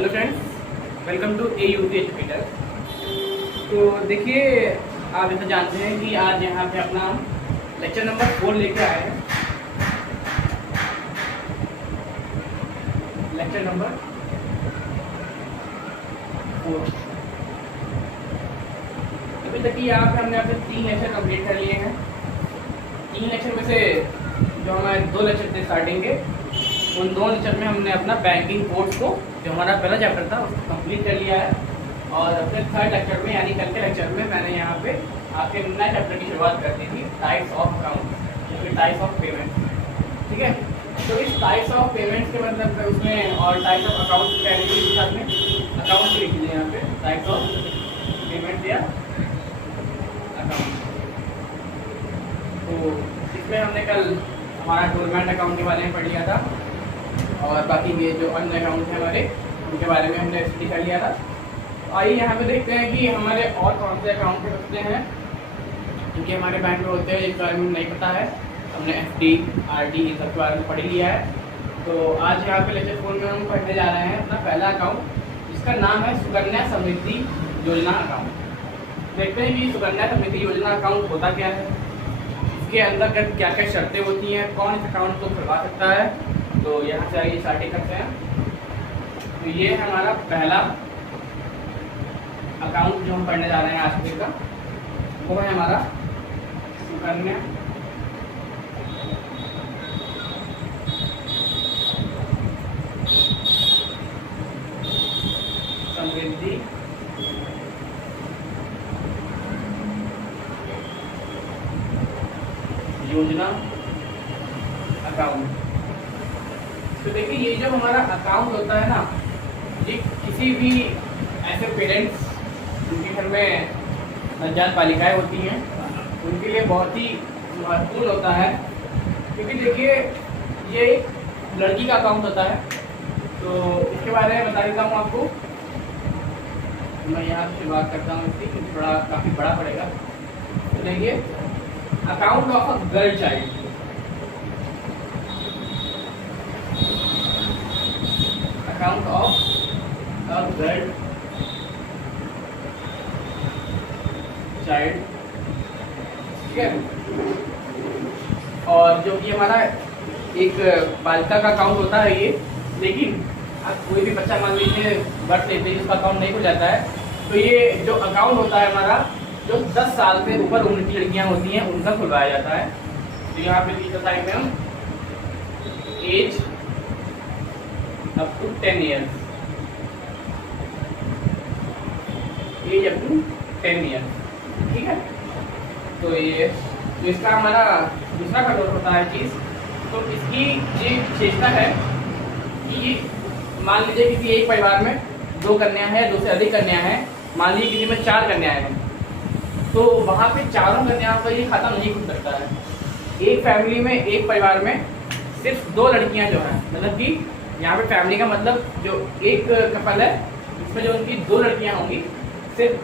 Hello friends, welcome to AUP educator. तो देखिए, आप जैसे जानते हैं कि आज यहाँ पे अपना लेक्चर नंबर 4 लेके आए हैं। Lecture number 4। अभी तक यहाँ पे हमने अपने 3 लेक्चर कंप्लीट कर लिए हैं। 3 लेक्चर में से जो हमारे 2 लेक्चर थे स्टार्टिंग के, उन 2 लेक्चर में हमने अपना बैंकिंग कोर्स को, जो हमारा पहला चैप्टर था, उसको कंप्लीट कर लिया है। और अपने 3rd लेक्चर में यानी कल के लेक्चर में मैंने यहाँ पे आपके नए चैप्टर की शुरुआत कर दी थी, टाइप्स ऑफ अकाउंट या फिर टाइप्स ऑफ पेमेंट। ठीक है, तो इस टाइप्स ऑफ पेमेंट्स के मतलब उसमें और टाइप्स ऑफ अकाउंट कैटेगरी के साथ में अकाउंट लिख दिए यहाँ पे, टाइप्स ऑफ पेमेंट या अकाउंट। तो इसमें हमने कल हमारा डोरमेट अकाउंट के बारे में पढ़ लिया था और बाकी ये जो अन्य अकाउंट हैं हमारे, उनके बारे में हमने स्टडी कर लिया था। आइए यहाँ पे देखते हैं कि हमारे और कौन से अकाउंट हो सकते हैं क्योंकि हमारे बैंक में होते हैं, जिसके बारे में नहीं पता है। हमने FD, RD इन सब के बारे में पढ़ लिया है। तो आज यहाँ पे लेक्चर 4 में हम पढ़ने जा रहे हैं अपना पहला अकाउंट, जिसका नाम है सुकन्या समृद्धि योजना अकाउंट। देखते हैं कि सुकन्या समृद्धि योजना अकाउंट होता क्या है, इसके अंदर क्या क्या शर्तें होती हैं, कौन इस अकाउंट को खुलवा सकता है। तो यहाँ से आइए स्टार्टिंग करते हैं। तो ये है हमारा पहला अकाउंट जो हम पढ़ने जा रहे हैं आज के का, वो है हमारा सुकन्या समृद्धि योजना अकाउंट। तो देखिए, ये जो हमारा अकाउंट होता है ना, ये किसी भी ऐसे पेरेंट्स जिनके घर में नवजात बालिकाएँ होती हैं, उनके लिए बहुत ही महत्वपूर्ण होता है। क्योंकि देखिए, ये एक लड़की का अकाउंट होता है। तो इसके बारे में बता देता हूँ आपको। मैं यहाँ से बात करता हूँ इसकी, क्योंकि काफ़ी बड़ा पड़ेगा। तो देखिए, account of a girl child. Account of a girl child, ठीक है। और जो कि हमारा एक बालिका का अकाउंट होता है ये, लेकिन अब कोई भी बच्चा मान लीजिए बर्थ लेते ही उसका अकाउंट नहीं खुल जाता है, तो ये जो अकाउंट होता है हमारा, जो 10 साल से ऊपर उम्र की लड़कियां होती हैं, उनका खुलवाया जाता है। तो यहाँ पे लिखा साइड में हम age up to 10 years, age up to 10 years, ठीक है। तो ये तो इसका हमारा दूसरा कटोर होता है चीज़। तो इसकी ये विशेषता है कि ये मान लीजिए किसी एक परिवार में 2 कन्या है, 2 से अधिक कन्या है, मान लीजिए किसी में 4 कन्याएं हैं, तो वहाँ पे चारों कन्याओं का ये खाता नहीं खुल सकता है। एक फैमिली में, एक परिवार में सिर्फ 2 लड़कियाँ जो हैं, मतलब कि यहाँ पे फैमिली का मतलब जो एक कपल है, इसमें जो उनकी 2 लड़कियाँ होंगी, सिर्फ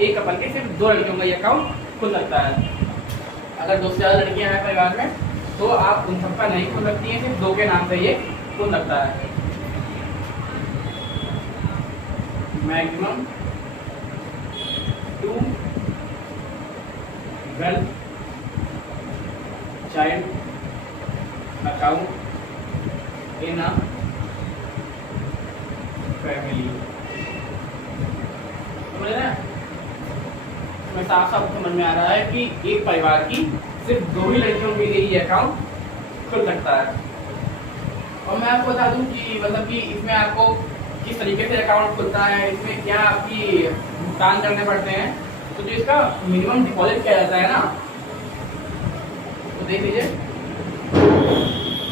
एक कपल के सिर्फ 2 लड़कियों का ये अकाउंट खुल सकता है। अगर 2 से ज़्यादा लड़कियाँ हैं परिवार में, तो आप उन सबका नहीं खुल सकती हैं, सिर्फ 2 के नाम से ये खुल सकता है। Maximum 2 girl child account in a family. समझ रहे हैं? इसमें साफ साफ समझ में आ रहा है कि एक परिवार की सिर्फ 2 ही लड़कियों के लिए ये अकाउंट खुल सकता है। और मैं आपको बता दूं कि मतलब कि इसमें आपको किस तरीके से अकाउंट खुलता है, इसमें क्या आपकी भुगतान करने पड़ते हैं। तो जो इसका मिनिमम डिपॉजिट किया जाता है ना, तो देख लीजिए,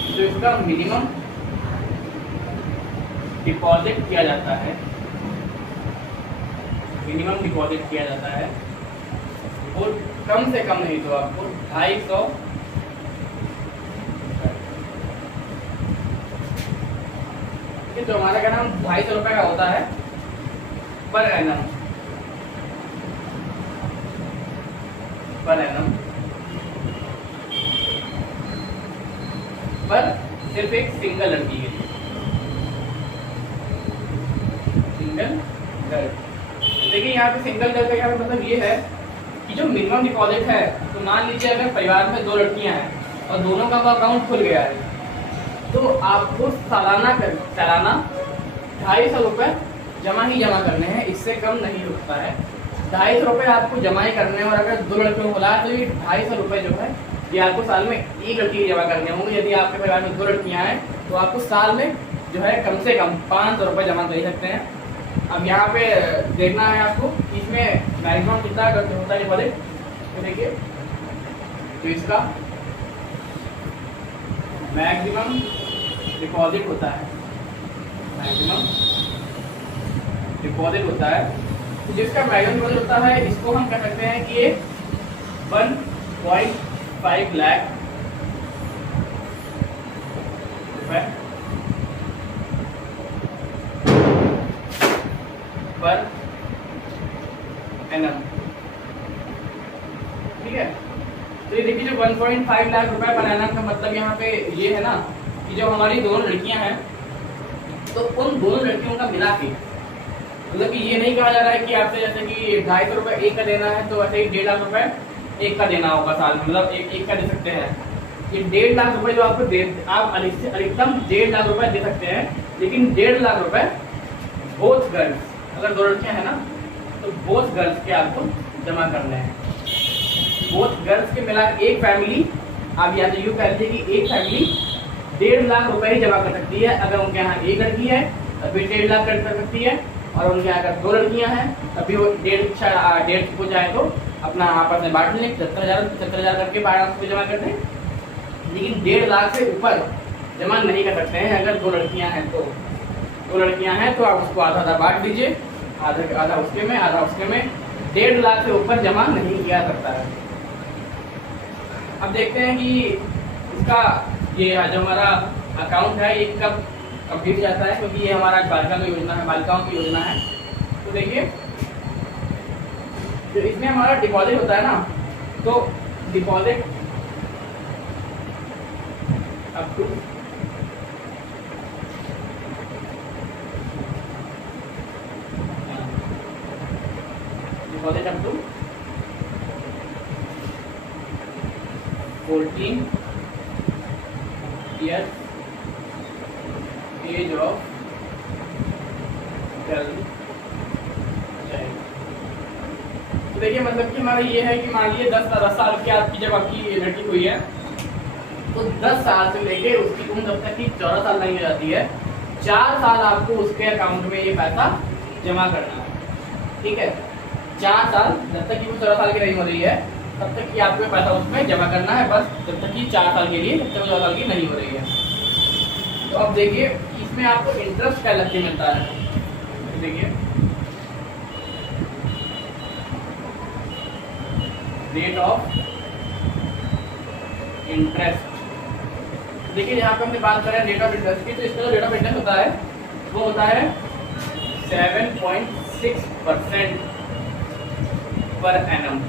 जो इसका मिनिमम डिपॉजिट किया जाता है, मिनिमम डिपॉजिट किया जाता है, वो कम से कम नहीं तो आपको 250, जो हमारा क्या नाम 250 रुपये का होता है पर एनम, पर सिर्फ एक सिंगल लड़की के लिए। Single girl. देखिए यहाँ पे सिंगल गर्ल का क्या मतलब ये है कि जो मिनिमम डिपॉजिट है, तो मान लीजिए अगर परिवार में 2 लड़कियां हैं और दोनों का अकाउंट खुल गया है, तो आपको सालाना 250 रुपये जमा ही जमा करने हैं, इससे कम नहीं रुकता है। 250 रुपये आपको जमा ही करने हैं। और अगर 2 लड़कियों को बोला तो ये 250 रुपये जो है ये आपको साल में एक लड़की जमा करने होंगे। यदि आपके परिवार में 2 लड़कियां हैं तो आपको साल में जो है कम से कम 500 रुपये जमा कर सकते हैं। अब यहाँ पे देखना है आपको इसमें मैक्सिमम कितना होता है डिपॉजिट। तो देखिए तो इसका मैक्सिमम डिपॉजिट होता है, मैक्सिमम डिपॉजिट होता है, तो जिसका मैक्सिमम डिपॉजिट होता है इसको हम कह सकते हैं कि ये 1.5 लाख रुपए पर एनम। ठीक है, तो ये देखिए जो 1.5 लाख रुपए पर एनम का मतलब यहाँ पे ये है ना कि जो हमारी दोनों लड़कियां हैं तो उन दोनों लड़कियों का मिला के, मतलब कि ये नहीं कहा जा रहा है कि आपसे जैसे कि 250 रुपये एक का देना है तो वैसे ही 1.5 लाख रुपए एक का देना होगा साल में, मतलब एक का दे सकते हैं। ये 1.5 लाख रुपए जो आपको आप अधिकतम 1.5 लाख रुपए दे सकते हैं, लेकिन 1.5 लाख रुपए बोथ गर्ल्स, अगर 2 लड़कियां हैं ना तो बोथ गर्ल्स के आपको जमा करने हैं। बोथ गर्ल्स के मिला एक फैमिली, आप या तो यूँ कह लीजिए कि एक फैमिली 1.5 लाख रुपए ही जमा कर सकती है। अगर उनके यहाँ एक लड़की है तब भी 1.5 लाख कर सकती है, और उनके यहाँ अगर 2 लड़कियां हैं तभी वो 1.5 हो जाए तो अपना आपस में बांट लें, 75,000 करके 12 रुपये जमा कर दें। लेकिन 1.5 लाख से ऊपर जमा नहीं कर सकते हैं। अगर 2 लड़कियां हैं तो 2 लड़कियां हैं तो आप उसको आधा बांट दीजिए, आधा उसके में आधा उसके में। 1.5 लाख से ऊपर जमा नहीं किया सकता है। अब देखते हैं कि इसका ये जो हमारा अकाउंट है ये कब कंप्लीट जाता है, क्योंकि ये हमारा बालिका की योजना है, बालिकाओं की योजना है। तो देखिए जो इसमें हमारा डिपॉजिट होता है ना, तो deposit up to deposit up to 14 years age of girl child. तो देखिए मतलब कि हमारा ये है कि मान लीजिए 10 साल की आपकी जब आपकी लड़की हुई है तो 10 साल से लेके उसकी उम्र जब तक की 14 साल नहीं हो जाती है, 4 साल आपको उसके अकाउंट में ये पैसा जमा करना है। ठीक है, 4 साल जब तक कि वो 14 साल की नहीं हो रही है तब तक कि आपको पैसा उसमें जमा करना है, बस जब तक कि 4 साल के लिए, जब तक 14 साल की नहीं हो रही है। तो अब देखिए इसमें आपको इंटरेस्ट क्या लगती मिलता है। देखिए रेट ऑफ इंटरेस्ट, देखिए यहाँ पे हमने बात करें रेट ऑफ इंटरेस्ट की, तो इसका जो रेट ऑफ इंटरेस्ट होता है वो होता है 7.6% पर एनम।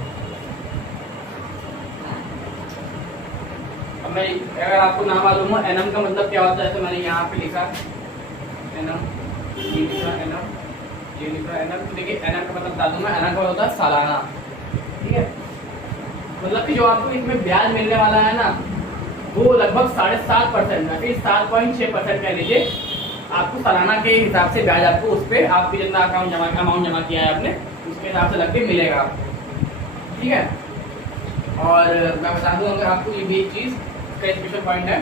अब मैं अगर आपको ना मालूम हो एनम का मतलब क्या होता है, तो मैंने यहाँ पे लिखा एनम, ये लिखा एनम, ये लिखा एनम। तो देखिए एनम का मतलब बता दूँ मैं, एनम का होता है सालाना। ठीक है, मतलब कि जो आपको इसमें ब्याज मिलने वाला है ना वो लगभग 7.5% है, फिर 7.6% कह लीजिए आपको सालाना के हिसाब से ब्याज आपको उस पर आपके जितना अमाउंट जमा किया है आपने उसके हिसाब से लग के मिलेगा आपको। ठीक है, और मैं बता दूं अगर आपको ये भी एक चीज़ का स्पेशल पॉइंट है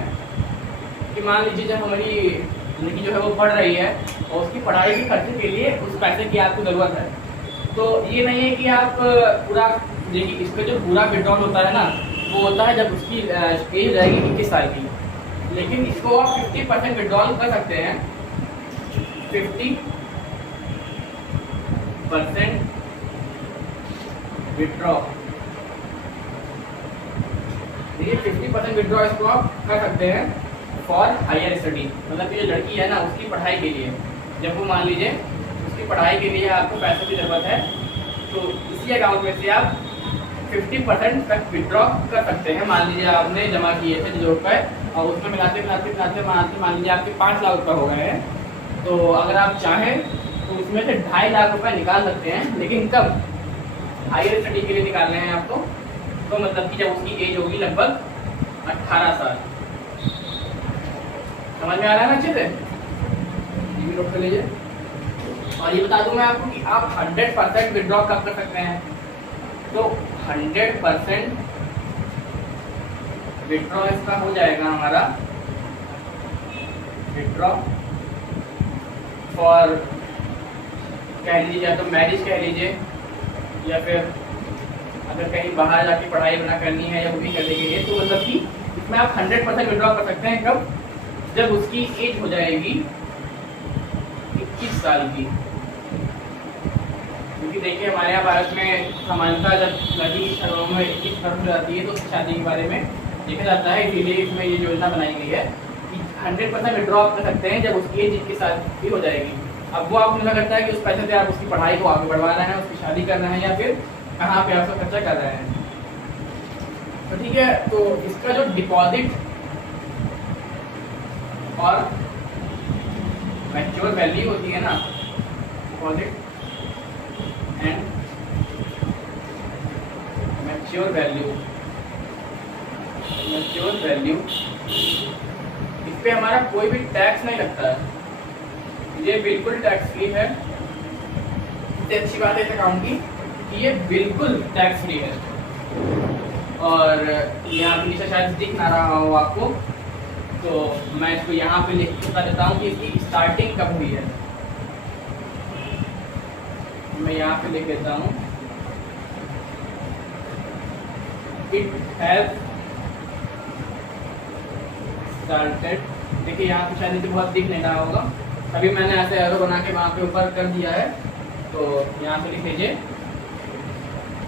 कि मान लीजिए जब हमारी लड़की जो है वो पढ़ रही है और उसकी पढ़ाई के खर्चे के लिए उस पैसे की आपको ज़रूरत है, तो ये नहीं है कि आप पूरा देखिए इसका जो पूरा विड्रॉल होता है ना वो होता है जब उसकी एज रहेगी 21 साल की, लेकिन इसको आप 50% विड्रॉल कर सकते हैं, 50% विड्रॉ। देखिए 50% विड्रॉ इसको आप कर सकते हैं फॉर हायर स्टडी, मतलब कि जो लड़की है ना उसकी पढ़ाई के लिए, जब वो मान लीजिए उसकी पढ़ाई के लिए आपको पैसों की ज़रूरत है तो इसी अकाउंट में से आप 50% तक विड्रॉ कर सकते हैं। मान लीजिए आपने जमा किए थे जो रुपये और उसमें मिलाते मान लीजिए आपके 5 लाख रुपये हो गए हैं, तो अगर आप चाहें तो उसमें से 2.5 लाख रुपए निकाल सकते हैं, लेकिन कब? हायर स्टडी के लिए निकालने हैं आपको, तो मतलब कि जब उसकी एज होगी लगभग 18 साल। समझ में आ रहा है ना अच्छे से? ये भी नोट कर लीजिए। और ये बता दूं मैं आपको कि आप 100% विड्रॉ कब कर सकते हैं। तो 100% विड्रॉ इसका हो जाएगा हमारा, विड्रॉ फॉर कह लीजिए या तो मैरिज कह लीजिए, या फिर अगर कहीं बाहर जाके पढ़ाई बना करनी है या वो भी करने के लिए, तो मतलब कि इसमें आप 100% विड्रॉ कर सकते हैं। कब? जब उसकी एज हो जाएगी 21 साल की। क्योंकि देखिए हमारे यहाँ भारत में सामान्यतः जब लड़की की शर्मों में 21 वर्ष हो जाती है तो उसकी शादी के बारे में देखा जाता है, इसीलिए इसमें ये योजना बनाई गई है कि 100% विड्रॉ कर सकते हैं जब उसकी एज 21 साल की हो जाएगी। अब वो आपको निर्भर करता है कि उस पैसे से आप उसकी पढ़ाई को आगे बढ़वाना है, उसकी शादी करना है, या फिर कहाँ पे आप उसका खर्चा कर रहे हैं। तो ठीक है, तो इसका जो डिपॉजिट और मैच्योर वैल्यू होती है ना, deposit and mature value, mature value, इस पे हमारा कोई भी टैक्स नहीं लगता है, ये बिल्कुल टैक्स फ्री है। सबसे अच्छी बात है इस अकाउंट की कि ये बिल्कुल टैक्स फ्री है। और यहाँ पे नीचे शायद दिख ना रहा हो आपको, तो मैं इसको यहाँ पे लिख के बता देता हूँ कि इसकी स्टार्टिंग कब हुई है। मैं यहाँ पे लिख देता हूँ, इट हैज स्टार्टेड। देखिए यहाँ पे शायद बहुत दिख नहीं रहा होगा, अभी मैंने ऐसे एरो बना के वहाँ पे ऊपर कर दिया है, तो यहाँ पे लिख लीजिए।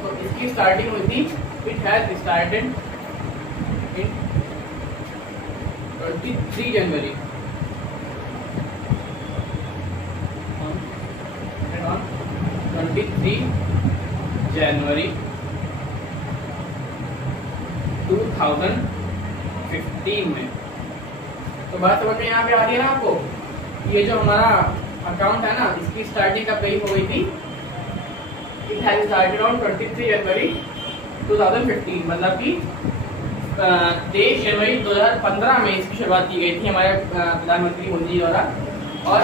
तो इसकी स्टार्टिंग हुई थी, इट हैज स्टार्टेड इन 23 जनवरी 23 जनवरी 2015 में। तो बात समझ में यहाँ पे आ रही है ना आपको? ये जो हमारा अकाउंट है ना, इसकी स्टार्टिंग कब गई हो गई थी? इट हैज स्टार्टेड ऑन 23 जनवरी 2015, मतलब कि 23 जनवरी 2015 में इसकी शुरुआत की गई थी हमारे प्रधानमंत्री मोदी जी द्वारा। और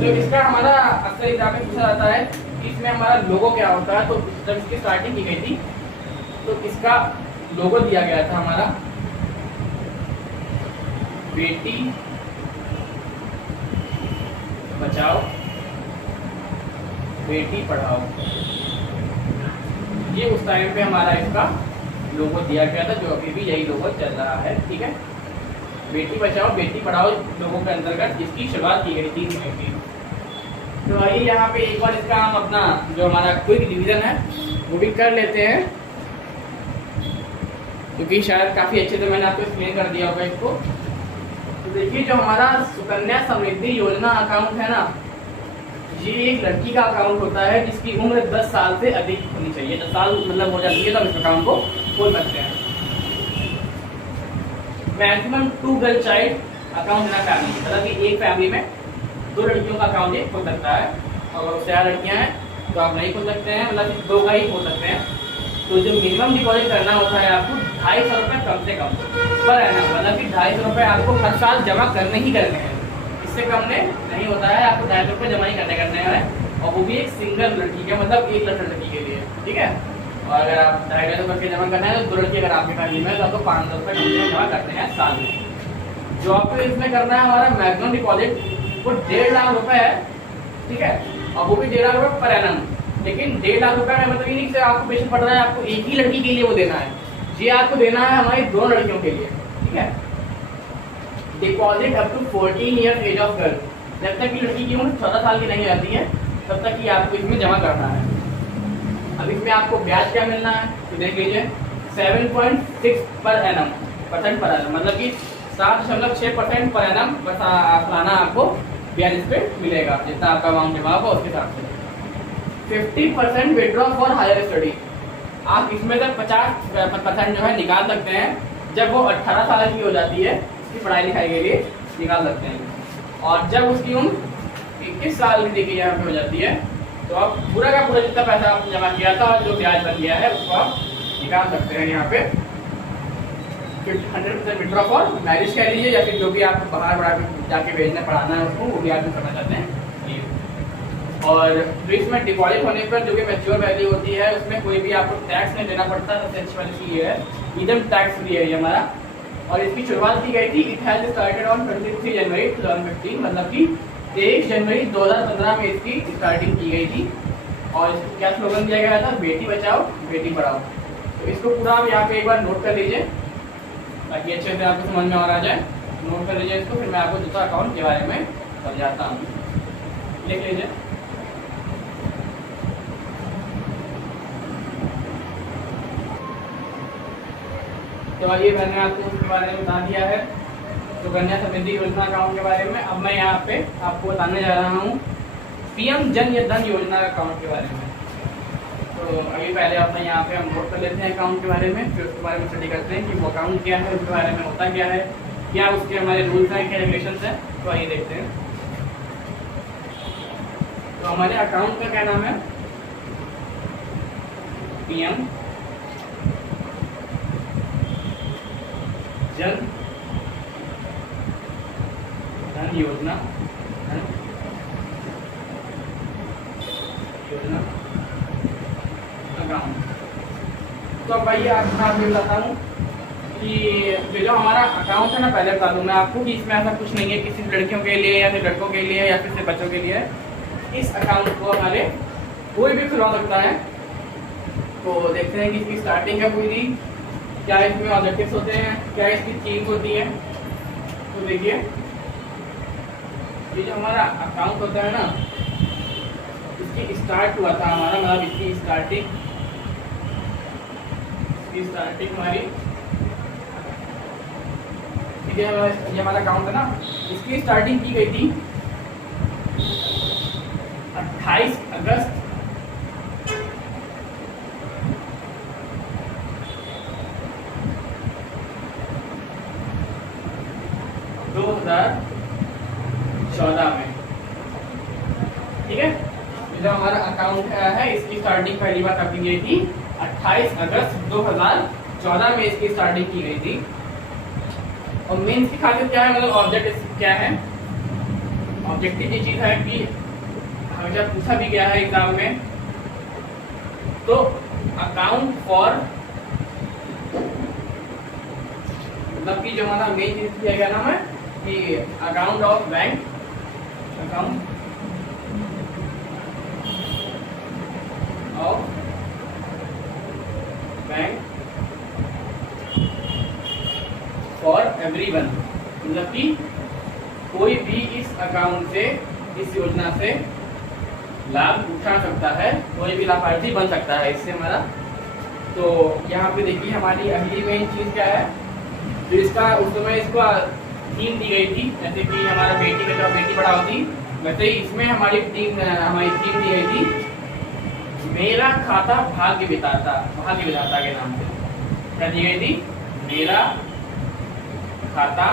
जो इसका हमारा अक्सर एग्जाम में पूछा जाता है कि इसमें हमारा लोगो क्या होता है, तो जब इसकी स्टार्टिंग की गई थी तो इसका लोगो दिया गया था हमारा बेटी बचाओ बेटी पढ़ाओ। ये उस टाइम पे हमारा इसका लोगो दिया गया था, जो अभी भी यही लोगो चल रहा है। ठीक है, बेटी बचाओ बेटी पढ़ाओ लोगों के अंतर्गत इसकी शुरुआत की गई थी 3 मई की। तो आइए यहाँ पे एक बार इसका हम अपना जो हमारा क्विक डिवीजन है वो भी कर लेते हैं, क्योंकि शायद काफ़ी अच्छे से मैंने आपको एक्सप्लेन कर दिया होगा इसको। तो देखिए जो हमारा सुकन्या समृद्धि योजना अकाउंट है ना, ये एक लड़की का अकाउंट होता है जिसकी उम्र 10 साल से अधिक होनी चाहिए। 10 साल मतलब हो जाती है तब इस अकाउंट को खोल सकते हैं। Maximum 2 girl child account in family, मतलब कि एक फैमिली में 2 लड़कियों का अकाउंट एक खोल सकता है। और अगर 4 लड़कियां हैं तो आप नहीं खोल सकते हैं, मतलब 2 का ही खोल सकते हैं। तो जो मिनिमम डिपॉजिट करना होता है आपको 250 रुपये कम से कम पर एनम, मतलब कि 250 रुपये आपको हर साल जमा करने ही करने हैं, इससे कम नहीं होता है। आपको 250 रुपये जमा ही करने हैं, और वो भी एक सिंगल लड़की के, मतलब एक लड़की के लिए। ठीक है, और अगर आप 250 रुपये जमा करना है तो 2 लड़की अगर आपकी फैमिली में तो आपको 500 रुपये कम से कम जमा करने हैं साल में। जो आपको इसमें करना है हमारा मैक्सिमम डिपॉजिट वो 1.5 लाख रुपये है। ठीक है, और वो भी 1.5 लाख रुपये पर एनम। लेकिन 1.5 लाख रुपये में मतलब ये नहीं कि आपको पेशेंट पड़ रहा है आपको एक ही लड़की के लिए वो देना है, ये आपको देना है हमारी 2 लड़कियों के लिए। ठीक है, deposit up to 14 years age of girl, जब तक की लड़की की उम्र 14 साल की नहीं जाती है तब तक की आपको इसमें जमा करना है। अब इसमें आपको ब्याज क्या मिलना है तो देख लीजिए, 7.6% पर एनम, मतलब कि 7.6% पर एनम सालाना आपको ब्याज इस पे मिलेगा, जितना आपका अमाउंट जमा होगा उसके हिसाब से। 50% विड्रॉ फॉर हायर स्टडी, आप इसमें से 50% जो है निकाल सकते हैं जब वो 18 साल की हो जाती है, उसकी पढ़ाई लिखाई के लिए निकाल सकते हैं। और जब उसकी उम्र 21 साल की डिग्री यहाँ पे हो जाती है, तो आप पूरा का पूरा जितना पैसा आपने जमा किया था और जो ब्याज बन गया है उसको आप निकाल सकते हैं यहाँ पे। 100% विड्रॉ फॉर मैरिज कह लीजिए, या फिर जो भी आप बाहर बढ़ा जाके भेजना पढ़ाना है उसको, वो भी आप करना चाहते हैं। और जो इसमें डिपॉजिट होने पर जो भी मैच्योर वैल्यू होती है उसमें कोई भी आपको टैक्स नहीं देना पड़ता। सबसे अच्छी वाली चीज़ ये है, एकदम टैक्स फ्री है ये हमारा। और इसकी शुरुआत की गई थी, इट हैज स्टार्टेड ऑन 23 जनवरी 2015, मतलब कि 23 जनवरी 2015 में इसकी स्टार्टिंग की गई थी। और इसको क्या स्लोगन दिया गया था, बेटी बचाओ बेटी पढ़ाओ। तो इसको पूरा आप यहाँ पे एक बार नोट कर लीजिए ताकि अच्छे से आपको समझ में और आ जाए। नोट कर लीजिए इसको, फिर मैं आपको दूसरा अकाउंट के बारे में समझाता हूँ। लिख लीजिए। तो ये मैंने आपको उसके बारे में बता दिया है, तो कन्या समृद्धि योजना अकाउंट के बारे में। अब मैं यहाँ पे आपको बताने जा रहा हूँ पीएम जन धन योजना अकाउंट के बारे में। तो अभी पहले अपने यहाँ पे हम नोट कर लेते हैं अकाउंट के बारे में, फिर उसके बारे में स्टडी करते हैं कि वो अकाउंट क्या है, उसके बारे में होता क्या है, क्या उसके हमारे रूल्स हैं, क्या रेगुलेशन हैं। तो आइए देखते हैं। तो हमारे अकाउंट का क्या नाम है, पीएम जन धन योजना अकाउंट। तो अब भाई आपको बताता हूँ कि जो हमारा अकाउंट है ना, पहले बता दूँ मैं आपको कि इसमें ऐसा कुछ नहीं है किसी लड़कियों के लिए या फिर लड़कों के लिए या फिर सिर्फ बच्चों के लिए। इस अकाउंट को हमारे कोई भी खुलवा सकता है। तो देखते हैं कि इसकी स्टार्टिंग है पूरी, क्या इसमें ऑब्जेक्टिव्स होते हैं, क्या इसकी थीम्स होती है। तो देखिए ये जो हमारा अकाउंट होता है ना, इसकी स्टार्ट हुआ था हमारा, मतलब इसकी स्टार्टिंग हमारी, ठीक है। ये हमारा अकाउंट है ना, इसकी स्टार्टिंग की गई थी 28 अगस्त 2014 में, ठीक है। जो हमारा अकाउंट है इसकी स्टार्टिंग पहली बार कब की गई थी, 28 अगस्त 2014 में इसकी स्टार्टिंग की गई थी। और मेन इसकी खासियत क्या है, मतलब ऑब्जेक्ट क्या है, ऑब्जेक्टिव ये चीज है कि हमेशा पूछा भी गया है एग्जाम में। तो अकाउंट फॉर, मतलब कि जो हमारा मेन चीज किया गया नाम है कि account of bank, account of bank for everyone, मतलब कि कोई भी इस अकाउंट से, इस योजना से लाभ उठा सकता है, कोई भी लाभार्थी बन सकता है इससे हमारा। तो यहाँ पे देखिए हमारी अगली मेन चीज क्या है, तो इसका उस समय इसको थीम दी गई थी, जैसे कि हमारा बेटी बचाओ बेटी पढ़ाओ थी, वैसे ही इसमें हमारी थीम दी गई थी मेरा खाता भाग्य विधाता, भाग्य विधाता के नाम से क्या दी गई थी, मेरा खाता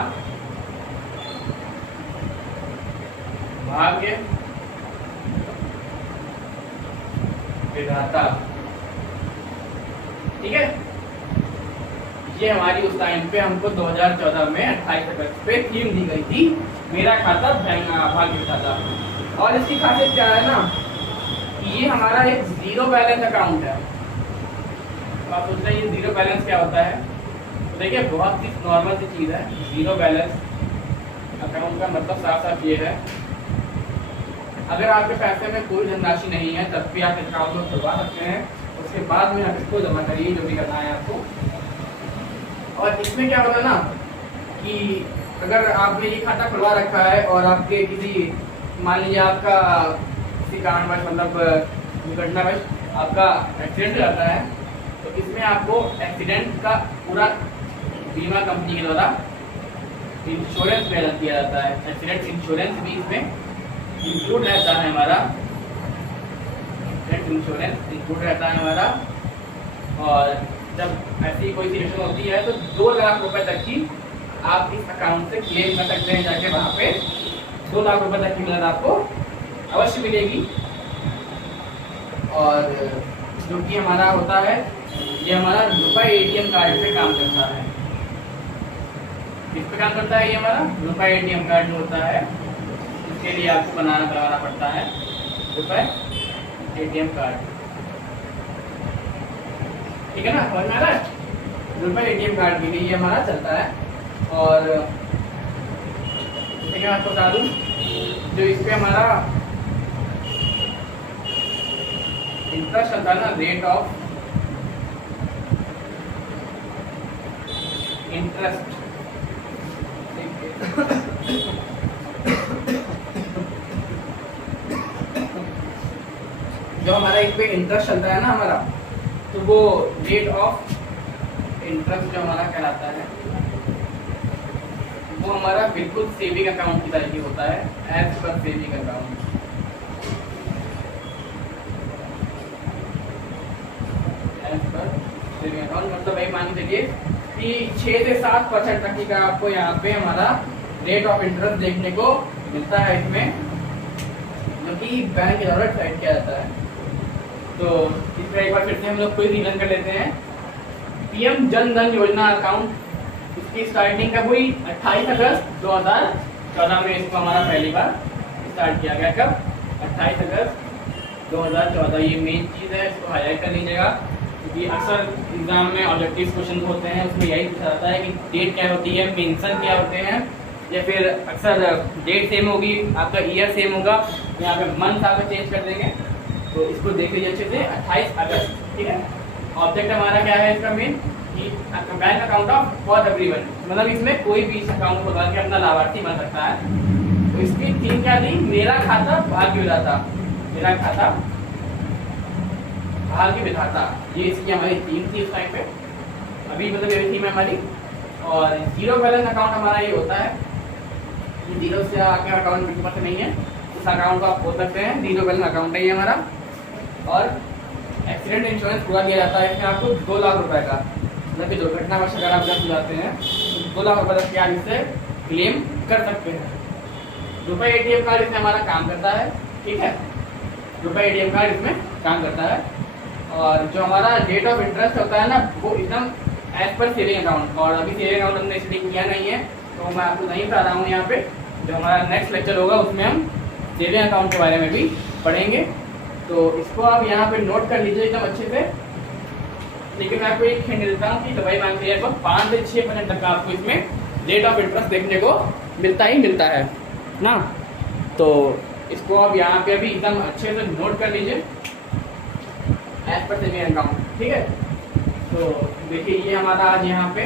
भाग्य विधाता, ठीक है। ये हमारी उस टाइम पे हमको 2014 में 28 अगस्त पे थीम दी गई थी, मेरा खाता भाग्य विधाता। और इसकी खासियत क्या है ना, ये हमारा एक जीरो बैलेंस अकाउंट है। तो आप सोच रहे हैं ये जीरो बैलेंस क्या होता है, तो देखिए बहुत ही नॉर्मल सी चीज़ है। जीरो बैलेंस अकाउंट का मतलब साफ साफ ये है, अगर आपके पैसे में कोई धनराशि नहीं है तब भी आप अकाउंट को खुलवा सकते हैं, उसके बाद में आप इसको जमा करिए जो भी करना है आपको। और इसमें क्या होगा ना कि अगर आपने ये खाता खुलवा रखा है और आपके किसी, मान लीजिए आपका किसी कारणवश, मतलब दुर्घटनावश आपका एक्सीडेंट हो जाता है, तो इसमें आपको एक्सीडेंट का पूरा बीमा कंपनी के द्वारा इंश्योरेंस दिया जाता है। एक्सीडेंट इंश्योरेंस भी इसमें इंक्लूड रहता है हमारा, एक्सीडेंट इंश्योरेंस इंक्लूड रहता है हमारा। और जब ऐसी कोई सिचुएशन होती है तो 2 लाख रुपए तक की आप इस अकाउंट से क्लेम कर सकते हैं, जाके वहाँ पे 2 लाख रुपए तक की मदद आपको अवश्य मिलेगी। और जो कि हमारा होता है, ये हमारा रुपए ATM कार्ड पे काम करता है। किस पे काम करता है? ये हमारा रुपए ATM कार्ड जो होता है, इसके लिए आपको बनाना पड़ता है रुपए ATM कार्ड। ठीक है ना, समझ में आ रहा है? रुपए ATM कार्ड के लिए ये हमारा चलता है। और जैसे कि मैं आपको बता दूं, जो इस पे हमारा इंटरेस्ट चलता है ना, रेट ऑफ इंटरेस्ट, जो हमारा इस पे इंटरेस्ट चलता है ना हमारा, तो वो रेट ऑफ इंटरेस्ट जो हमारा कहलाता है, वो हमारा बिल्कुल सेविंग अकाउंट की तरह होता है, as per saving account. As per saving account मतलब भाई मान के चलिए कि 6 से 7% तक का आपको यहाँ पे हमारा रेट ऑफ इंटरेस्ट देखने को मिलता है इसमें, जो कि बैंक के द्वारा डिसाइड किया जाता है। तो इस पर एक बार फिर से हम लोग कोई रिवीजन कर लेते हैं। PM जन धन योजना अकाउंट, इसकी स्टार्टिंग कब हुई? 28 अगस्त 2014 में इसको हमारा पहली बार स्टार्ट किया गया। कब? 28 अगस्त 2014। ये मेन चीज़ है, इसको हाईलाइट कर लीजिएगा, क्योंकि अक्सर एग्जाम में ऑब्जेक्टिव क्वेश्चन होते हैं, उसमें यही पूछा जाता है कि डेट क्या होती है, मेंशन क्या होते हैं, या फिर अक्सर डेट सेम होगी, आपका ईयर सेम होगा, यहाँ पे मंथ आप चेंज कर देंगे। तो इसको देख लीजिए अच्छे से, 28 अगस्त। ठीक है, ऑब्जेक्ट हमारा क्या है इसका मेन, कि bank account of for everyone, मतलब इसमें कोई भी इस अकाउंट को बता के अपना लाभार्थी बन सकता है। तो इसकी थीम क्या थी? मेरा खाता भाग्य विधाता, मेरा खाता भाग्य विधाता, ये इसकी हमारी थीम थी इस टाइम पे। अभी मतलब ये थीम है हमारी। और जीरो बैलेंस अकाउंट हमारा ये होता है, ये जीरो से आपका अकाउंट बिल्कुल से नहीं है, इस अकाउंट को आप खोल सकते हैं, जीरो बैलेंस अकाउंट है ये हमारा। और एक्सीडेंट इंश्योरेंस पूरा दिया जाता है इसमें आपको 2 लाख रुपए का, मतलब कि दुर्घटनावश अगर आप जब जाते हैं तो 2 लाख रुपए तक आप इससे क्लेम कर सकते हैं। रुपए ATM कार्ड इसमें हमारा काम करता है। ठीक है, रुपए ATM कार्ड इसमें काम करता है। और जो हमारा रेट ऑफ इंटरेस्ट होता है ना, वो एकदम एज पर सेविंग अकाउंट। और अभी सेविंग अकाउंट हमने स्टडी किया नहीं है, तो मैं आपको नहीं बता रहा हूँ यहाँ पे। जो हमारा नेक्स्ट लेक्चर होगा उसमें हम सेविंग अकाउंट के बारे में भी पढ़ेंगे। तो इसको आप यहाँ पे नोट कर लीजिए एकदम अच्छे से। लेकिन मैं आपको एक हिंट देता हूँ कि दवाई मांग रही है 5 से 6% तक का आपको इसमें रेट ऑफ इंटरेस्ट देखने को मिलता ही मिलता है ना। तो इसको आप यहाँ पे अभी एकदम अच्छे से नोट कर लीजिए, एज पर सेविंग अकाउंट। ठीक है, तो देखिए ये हमारा आज यहाँ पे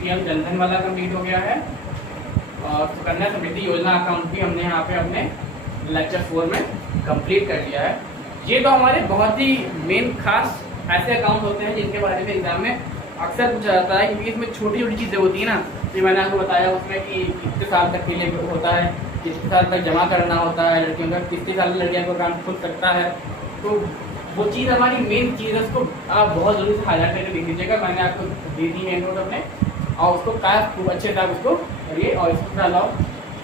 PM जन धन वाला कंप्लीट हो गया है। और सुकन्या समृद्धि योजना अकाउंट भी हमने यहाँ पे अपने लेक्चर 4 में कंप्लीट कर लिया है। ये तो हमारे बहुत ही मेन खास ऐसे अकाउंट होते हैं जिनके बारे में एग्जाम में अक्सर पूछा जाता है, क्योंकि इसमें छोटी छोटी चीज़ें होती है ना। जो मैंने आपको बताया उसमें कि कितने साल तक के लिए होता है, कितने साल तक जमा करना होता है लड़कियों का, कितने साल में लड़कियों को अकाउंट खुल सकता है। तो वो चीज़ हमारी मेन चीज़ है, उसको आप बहुत जरूरी से हाईलाइट करके देख लीजिएगा। मैंने आपको दे दी है नोट अपने, और उसको खूब अच्छे से आप उसको करिए और इसको अलाउ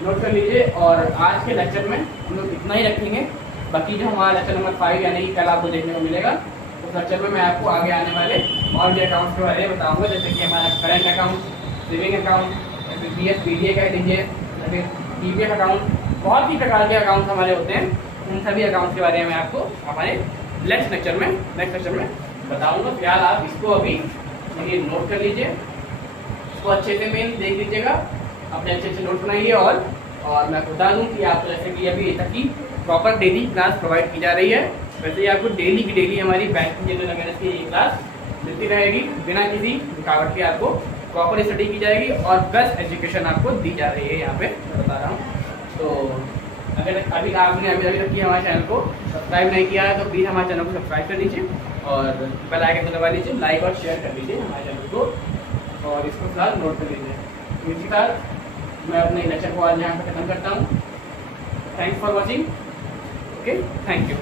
नोट कर लीजिए। और आज के लेक्चर में हम लोग इतना ही रखेंगे। बाकी जो हमारा लेक्चर नंबर 5 यानी कि कल आपको देखने को मिलेगा, उस लेक्चर में मैं आपको आगे आने वाले और भी अकाउंट्स के बारे में बताऊँगा, जैसे कि हमारा करंट अकाउंट, सेविंग अकाउंट, या फिर PF PDA कह लीजिए, या फिर PPF अकाउंट, बहुत ही प्रकार के अकाउंट्स हमारे होते हैं। उन सभी अकाउंट्स के बारे में आपको हमारे नेक्स्ट लेक्चर में बताऊँगा। फिलहाल आप इसको अभी ये नोट कर लीजिए, इसको अच्छे से मेन देख लीजिएगा, अपने अच्छे से नोट बनाइए। और मैं बता दूं कि आपको जैसे कि अभी तक की प्रॉपर डेली क्लास प्रोवाइड की जा रही है, वैसे ही आपको डेली की डेली हमारी बैंकिंग जनरल अवेयरनेस की क्लास मिलती रहेगी, बिना किसी रुकावट के आपको प्रॉपर स्टडी की जाएगी और बेस्ट एजुकेशन आपको दी जा रही है। यहाँ पे मैं बता रहा हूँ। तो अगर अभी आपने अभी तक हमारे चैनल को सब्सक्राइब नहीं किया है तो प्लीज़ हमारे चैनल को सब्सक्राइब कर लीजिए और बेल आइकन को दबा लीजिए, लाइक और शेयर कर लीजिए हमारे चैनल को, और इसको फिलहाल नोट कर लीजिए। इसी साथ मैं अपने लेक्चर को आज यहाँ पर खत्म करता हूँ। Thanks for watching. Okay, thank you.